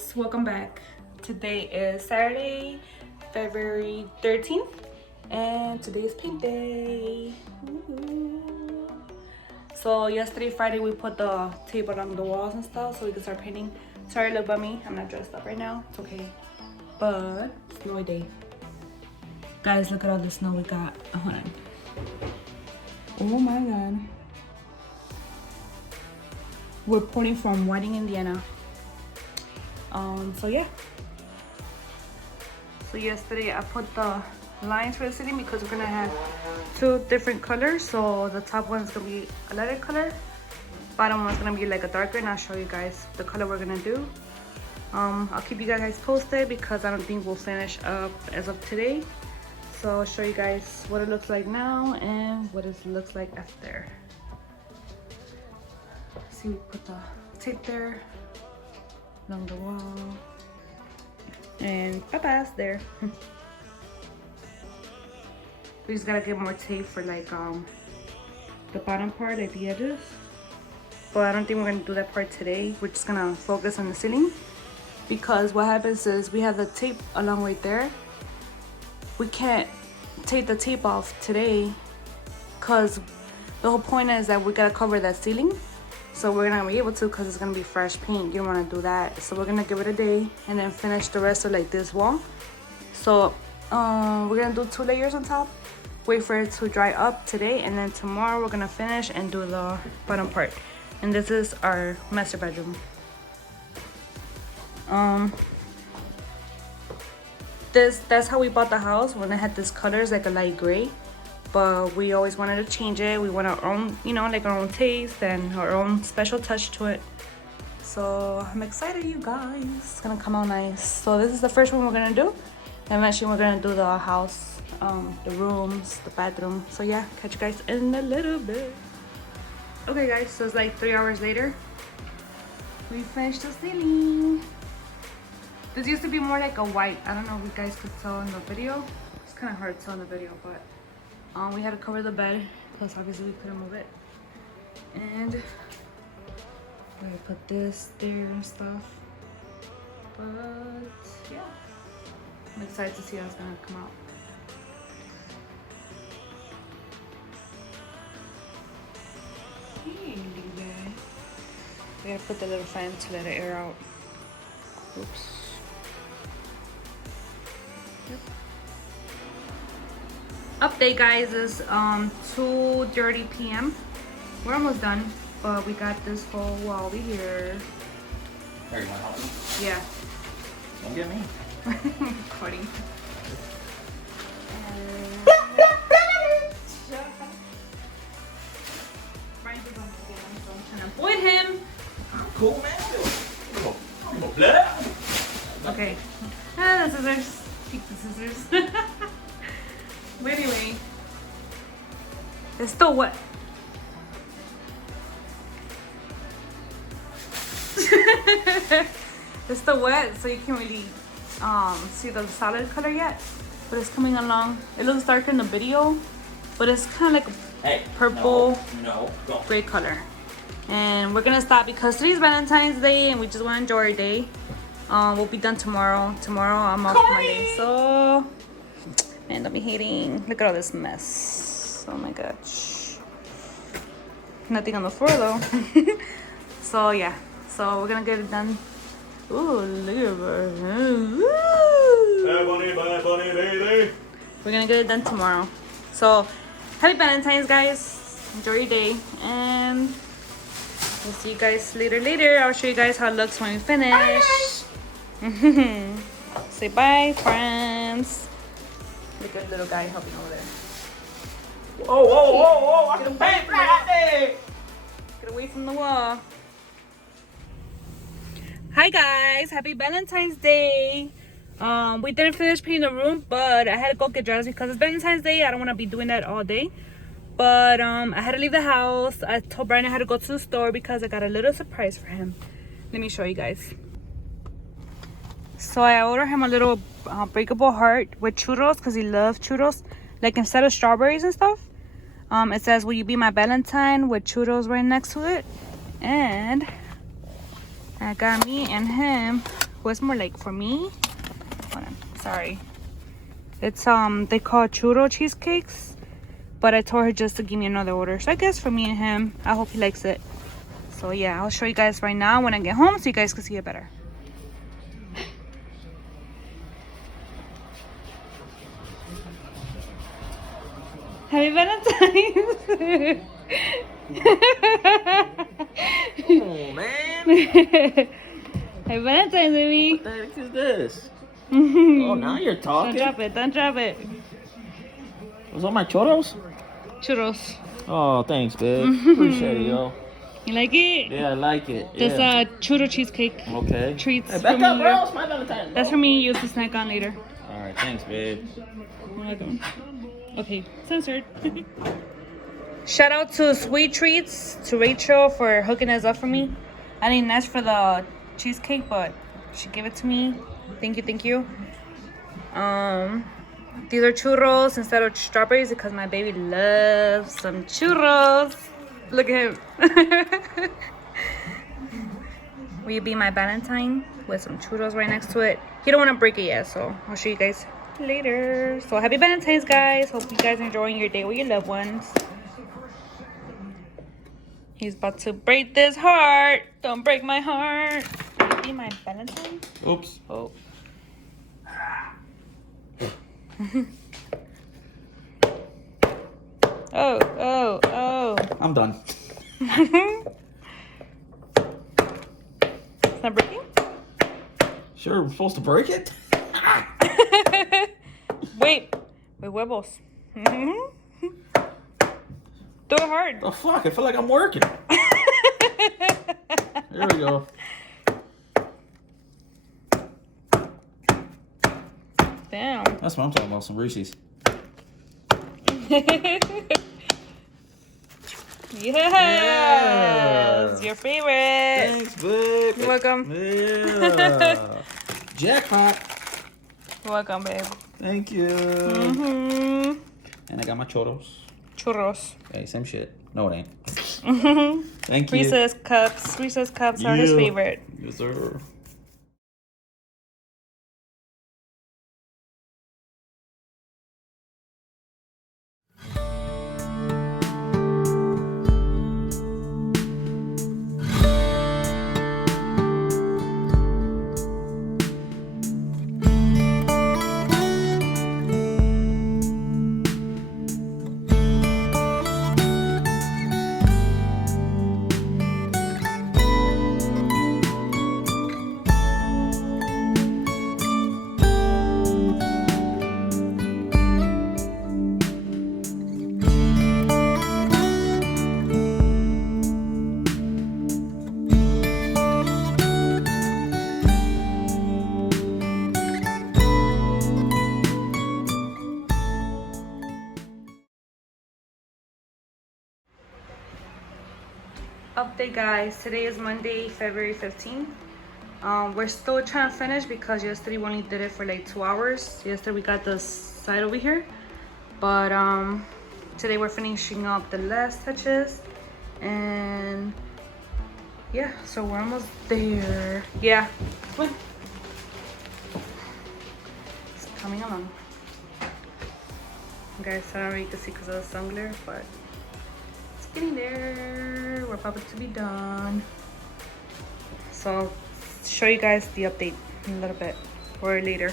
guys, welcome back. Today is Saturday, February 13th, and today is paint day. Woo-hoo. So yesterday, Friday, we put the tape along the walls and stuff so we can start painting. Sorry, look at me, I'm not dressed up right now, it's okay. But, snowy day. Guys, look at all the snow we got. Hold on. Oh my God. We're porting from Whiting, Indiana. So yeah. So yesterday I put the lines for the ceiling because we're gonna have two different colors. So the top one's gonna be a lighter color, bottom one's gonna be like a darker, and I'll show you guys the color we're gonna do. I'll keep you guys posted because I don't think we'll finish up as of today. So I'll show you guys what it looks like now and what it looks like after. See, we put the tape there along the wall, and Papa's there. We just gotta get more tape for like the bottom part, like the edges. But I don't think we're gonna do that part today. We're just gonna focus on the ceiling because what happens is we have the tape along right there. We can't take the tape off today because the whole point is that we gotta cover that ceiling. So we're gonna be able to because it's gonna be fresh paint. You don't want to do that. So we're gonna give it a day and then finish the rest of like this wall. So we're gonna do 2 layers on top, wait for it to dry up today, and then tomorrow we're gonna finish and do the bottom part. And this is our master bedroom. That's how we bought the house, when it had this colors like a light gray. But we always wanted to change it. We want our own, you know, like our own taste and our own special touch to it. So I'm excited, you guys. It's gonna come out nice. So this is the first one we're gonna do. And eventually we're gonna do the house, the rooms, the bathroom. So yeah, catch you guys in a little bit. Okay guys, so it's like 3 hours later. We finished the ceiling. This used to be more like a white. I don't know if you guys could tell in the video. It's kind of hard to tell in the video, but we had to cover the bed because obviously we couldn't move it. And we put this there and stuff. But yeah, I'm excited to see how it's gonna come out. Hey, little guy. We gotta put the little fan to let it air out. Oops. Update guys, is 2:30 p.m. We're almost done, but we got this whole wall over here. Are you want to help me? Yeah. Don't get me. Recording. Brian's is on the game, so I'm trying to avoid him. Cool, man. Okay. Ah, the scissors. Keep the scissors. But anyway, it's still wet. It's still wet, so you can't really see the solid color yet. But it's coming along. It looks darker in the video, but it's kind of like a purple, gray color. And we're gonna stop because today's Valentine's Day, and we just want to enjoy our day. We'll be done tomorrow. Tomorrow I'm off Monday, so. Man, don't be hating. Look at all this mess. Oh my gosh. Nothing on the floor though. So yeah. So we're gonna get it done. Ooh, look at that. Bad bunny, baby. We're gonna get it done tomorrow. So happy Valentine's, guys. Enjoy your day. And we'll see you guys later. I'll show you guys how it looks when we finish. Say bye, friends. Look at the little guy helping over there. Whoa. I can paint right there. Get away from the wall. Hi guys, happy Valentine's Day. We didn't finish painting the room, but I had to go get dressed because it's Valentine's Day. I don't want to be doing that all day. But I had to leave the house. I told Brian I had to go to the store because I got a little surprise for him. Let me show you guys. So I ordered him a little breakable heart with churros because he loves churros. Like instead of strawberries and stuff, it says, "Will you be my Valentine?" with churros right next to it. And I got me and him was more like for me. Hold on, sorry. It's they call churro cheesecakes, but I told her just to give me another order. So I guess for me and him, I hope he likes it. So yeah, I'll show you guys right now when I get home so you guys can see it better. Happy Valentine's! Come on, man. Happy Valentine's, baby! What the heck is this? Oh, now you're talking. Don't drop it, don't drop it. Was that my churros? Churros. Oh, thanks, babe. Appreciate it, yo. You like it? Yeah, I like it. This Yeah. churro cheesecake Okay. treats Hey, for back me. up, bro. It's my Valentine. That's for me to use to snack on later. All right, thanks, babe. You're welcome. Okay, censored. Shout out to Sweet Treats, to Rachel for hooking us up for me. I didn't ask for the cheesecake, but she gave it to me. Thank you, thank you. These are churros instead of strawberries because my baby loves some churros. Look at him. Will you be my Valentine with some churros right next to it? He don't want to break it yet, so I'll show you guys later. So happy Valentine's, guys. Hope you guys are enjoying your day with your loved ones. He's about to break this heart. Don't break my heart. Will you be my Valentine? Oops. Oh. Oh. I'm done. It's not breaking? Sure, we're supposed to break it? Wait. With huevos. Do it hard. The fuck? I feel like I'm working. There we go. Damn. That's what I'm talking about, some Reese's. Yes. Your favorite. Thanks, babe. You're welcome. Yeah. Jackpot. You're welcome, babe. Thank you. Mm-hmm. And I got my churros. Churros. Hey, same shit. No, it ain't. Mm-hmm. Thank you. Reese's cups. Reese's cups are his Yeah. favorite. Yes, sir. Update, guys. Today is Monday, February 15th. We're still trying to finish because yesterday we only did it for like 2 hours. Yesterday we got the side over here, but today we're finishing up the last touches, and yeah, so we're almost there. Yeah, come on. It's coming along. Guys, I don't know if you can see because of the sun glare, but it's getting there. We're about to be done. So I'll show you guys the update in a little bit or later.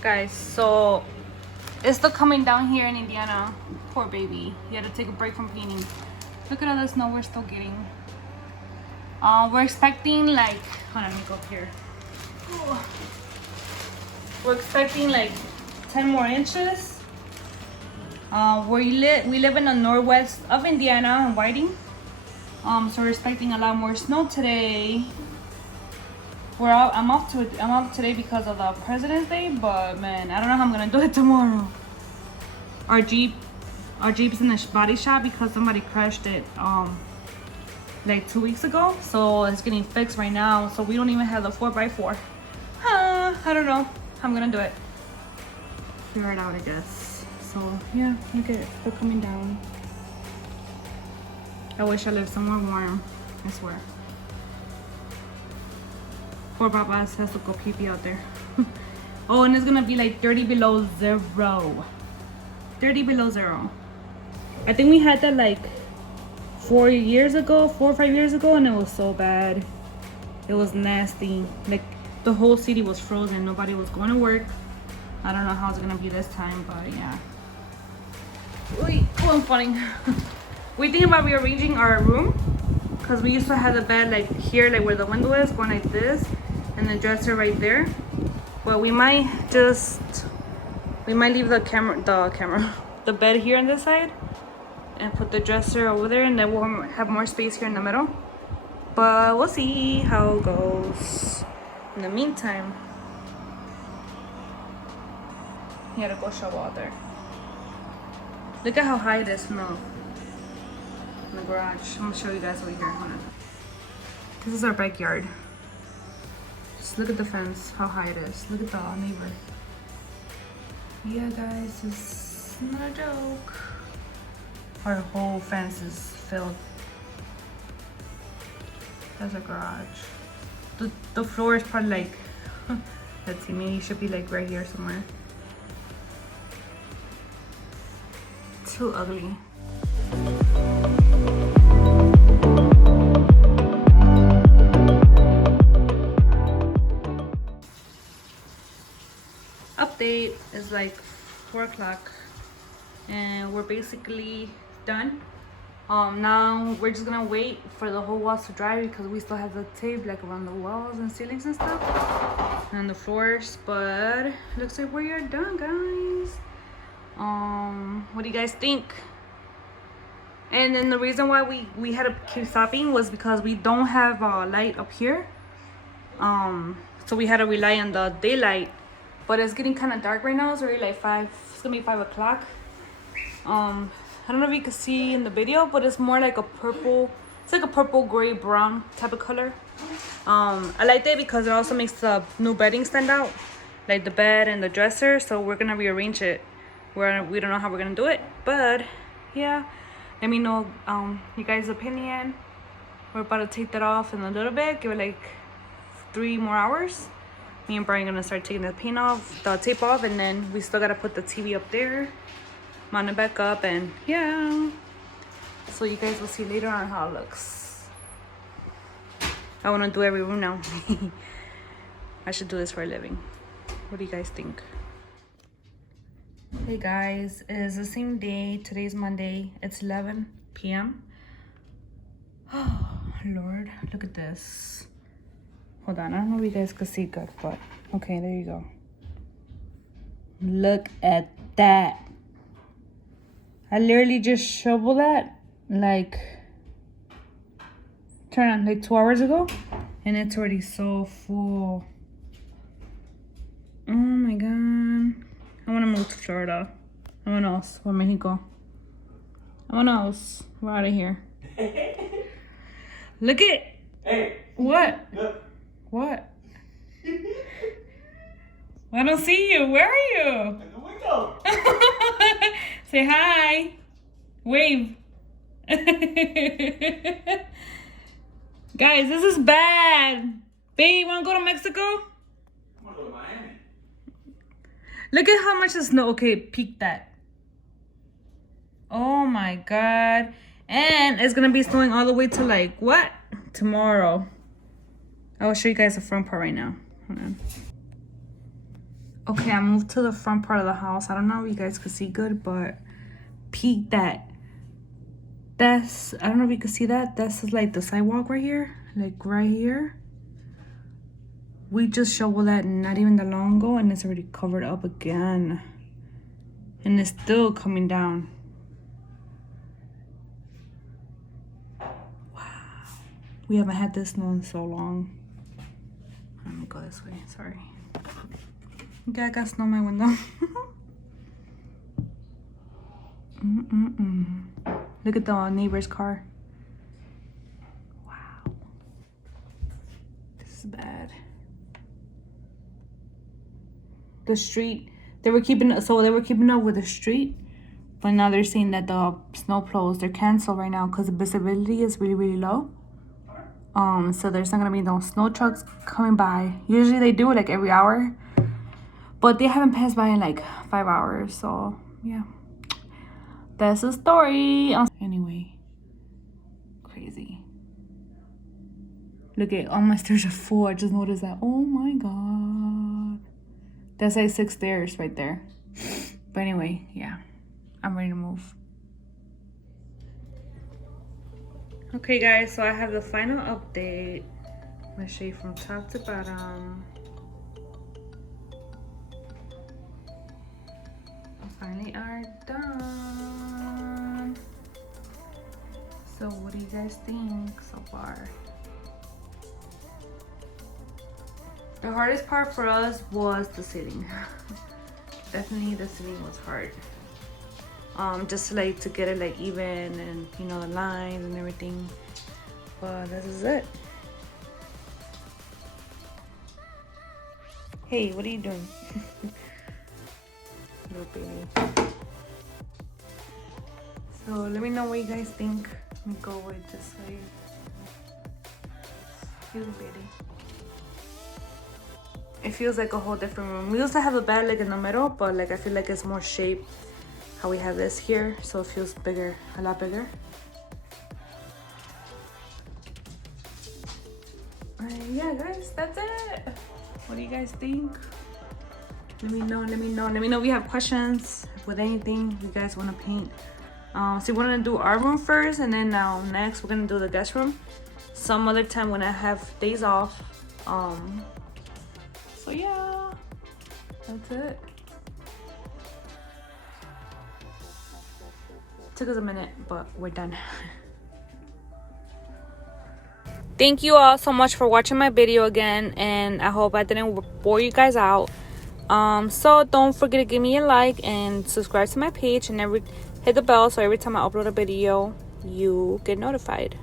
Guys, so it's still coming down here in Indiana. Poor baby. He had to take a break from painting. Look at all the snow we're still getting. We're expecting like, hold on, let me go up here. Oh. We're expecting like 10 more inches. We live in the northwest of Indiana in Whiting. So we're expecting a lot more snow today. I'm off today because of the President's Day, but man, I don't know how I'm gonna do it tomorrow. Our Jeep's in the body shop because somebody crashed it like 2 weeks ago, so it's getting fixed right now. So we don't even have the 4x4. Huh. I don't know. I'm gonna do it. Figure it out, I guess. So yeah, look at it. They're coming down. I wish I lived somewhere warm. I swear. Poor Papas has to go pee pee out there. Oh, and it's gonna be like 30 below zero. 30 below zero. I think we had that like 4 or 5 years ago, and it was so bad. It was nasty. Like the whole city was frozen. Nobody was going to work. I don't know how it's gonna be this time, but yeah. Wait, oh, I'm falling. We think about rearranging our room because we used to have the bed like here, like where the window is, going like this, and the dresser right there. But we might leave the the bed here on this side, and put the dresser over there, and then we'll have more space here in the middle. But we'll see how it goes. In the meantime, he had to go shovel out there. Look at how high it is from in the garage. I'm gonna show you guys over here. Hold on. This is our backyard. Just look at the fence, how high it is. Look at the neighbor. Yeah, guys, it's not a joke. Our whole fence is filled. That's a garage. The floor is probably like, let's see, maybe it should be like right here somewhere. Too ugly. Update is like 4 o'clock and we're basically done. Now we're just gonna wait for the whole walls to dry because we still have the tape like around the walls and ceilings and stuff and the floors, but looks like we are done, guys. What do you guys think? And then the reason why we had to keep stopping was because we don't have a light up here, so we had to rely on the daylight. But it's getting kind of dark right now. It's already like 5. It's gonna be 5 o'clock. I don't know if you can see in the video, but it's more like a purple. It's like a purple, gray, brown type of color. I like that because it also makes the new bedding stand out, like the bed and the dresser. So we're gonna rearrange it. We don't know how we're gonna do it, but yeah. Let me know you guys' opinion. We're about to take that off in a little bit. Give it like 3 more hours. Me and Brian gonna start taking the tape off, and then we still gotta put the TV up there, mount it back up, and yeah. So you guys will see later on how it looks. I wanna do every room now. I should do this for a living. What do you guys think? Hey guys, it is the same day. Today's Monday. It's 11 p.m. Oh Lord, look at this. Hold on, I don't know if you guys can see good, but okay, there you go. Look at that. I literally just shoveled that like, turn on, like 2 hours ago, and it's already so full. Oh my god. I want to move to Florida. Vámonos, or Mexico. Vámonos. We're out of here. Look it. Hey. What? Look. What? I don't see you. Where are you? In the window. Say hi. Wave. Guys, this is bad. Babe, you want to go to Mexico? I'm gonna go to Miami. Look at how much the snow. Okay, peek that. Oh my god. And it's gonna be snowing all the way to like what? Tomorrow. I will show you guys the front part right now. Hold on. Okay, I moved to the front part of the house. I don't know if you guys could see good, but peek that. That's, I don't know if you can see that. That's like the sidewalk right here. Like right here. We just shoveled that not even that long ago, and it's already covered up again. And it's still coming down. Wow. We haven't had this snow in so long. Let me go this way, sorry. Okay, I got snow in my window. Look at the neighbor's car. Wow. This is bad. the street. They were keeping up with the street, but now they're saying that the snow plows, they're canceled right now because the visibility is really, really low. So there's not gonna be no snow trucks coming by. Usually they do it like every hour, but they haven't passed by in like 5 hours. So yeah, that's the story. Anyway, crazy. Look at all my stairs are full. I just noticed that. Oh my god, that's like 6 stairs right there. But anyway, yeah, I'm ready to move. Okay guys, so I have the final update. I'm gonna show you from top to bottom. We finally are done. So what do you guys think so far? The hardest part for us was the ceiling. Definitely the ceiling was hard. Just like to get it like even, and you know, the lines and everything. But this is it. Hey, what are you doing? Little baby. So let me know what you guys think. Let me go with this way. Little baby. It feels like a whole different room. We used to have a bed like in the middle, but like I feel like it's more shaped how we have this here, so it feels bigger, a lot bigger. And yeah guys, that's it. What do you guys think? Let me know if you have questions with anything you guys want to paint. So we're gonna do our room first, and then next we're gonna do the guest room some other time when I have days off. So yeah, that's it. Took us a minute, but we're done. Thank you all so much for watching my video again, and I hope I didn't bore you guys out. So don't forget to give me a like and subscribe to my page, and hit the bell so every time I upload a video you get notified.